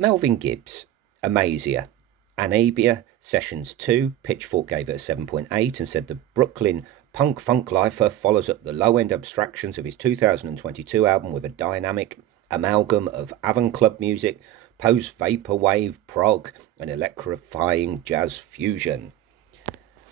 Melvin Gibbs Amasia, Anamibia, Sessions 2. Pitchfork gave it a 7.8 and said the Brooklyn punk funk lifer follows up the low-end abstractions of his 2022 album with a dynamic amalgam of avant club music, post vaporwave prog, and electrifying jazz fusion.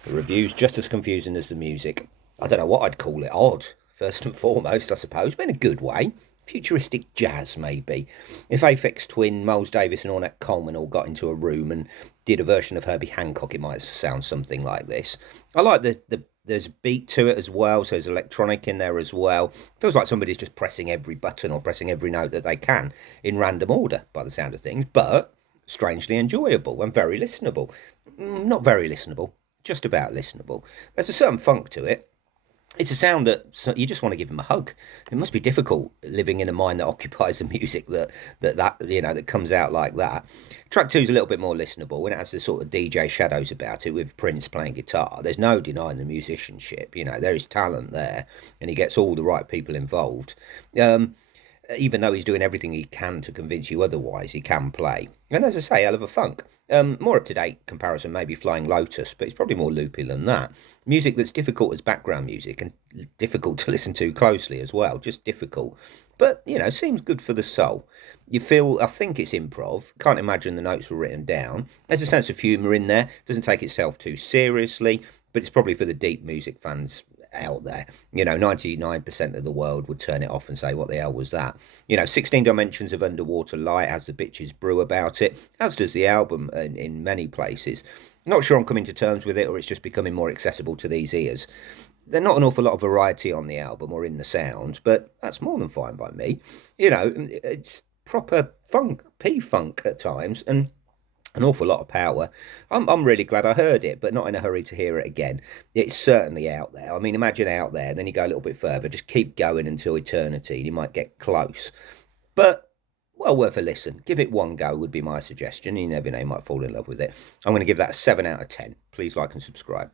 The review's just as confusing as the music. I don't know what I'd call it. Odd, first and foremost, I suppose, but in a good way. Futuristic jazz, maybe. If Aphex twin Miles Davis and Ornette Coleman all got into a room and did a version of Herbie Hancock, it might sound something like this. I like there's a beat to it as well, so there's electronic in there as well. Feels like somebody's just pressing every button or pressing every note that they can in random order, by the sound of things, but strangely enjoyable and very listenable. Not very listenable, just about listenable. There's a certain funk to it. It's a sound that you just want to give him a hug. It must be difficult living in a mind that occupies the music that comes out like that. Track 2 is a little bit more listenable, and it has the sort of DJ shadows about it with Prince playing guitar. There's no denying the musicianship. There is talent there, and he gets all the right people involved. Even though he's doing everything he can to convince you otherwise, he can play. And as I say, hell of a funk. More up-to-date comparison, maybe Flying Lotus, but it's probably more loopy than that. Music that's difficult as background music and difficult to listen to closely as well, just difficult. But, seems good for the soul. I think it's improv, can't imagine the notes were written down. There's a sense of humour in there, doesn't take itself too seriously, but it's probably for the deep music fans out there. 99% of the world would turn it off and say, what the hell was that? 16 Dimensions of Underwater Light has the bitches brew about it, as does the album in many places. Not sure I'm coming to terms with it, or it's just becoming more accessible to these ears. There's not an awful lot of variety on the album or in the sound, but that's more than fine by me. It's proper funk, P-funk at times, and an awful lot of power. I'm really glad I heard it, but not in a hurry to hear it again. It's certainly out there. I mean, imagine out there, then you go a little bit further, just keep going until eternity, and you might get close. But, well worth a listen. Give it one go would be my suggestion. You never know, you might fall in love with it. I'm going to give that a 7 out of 10. Please like and subscribe.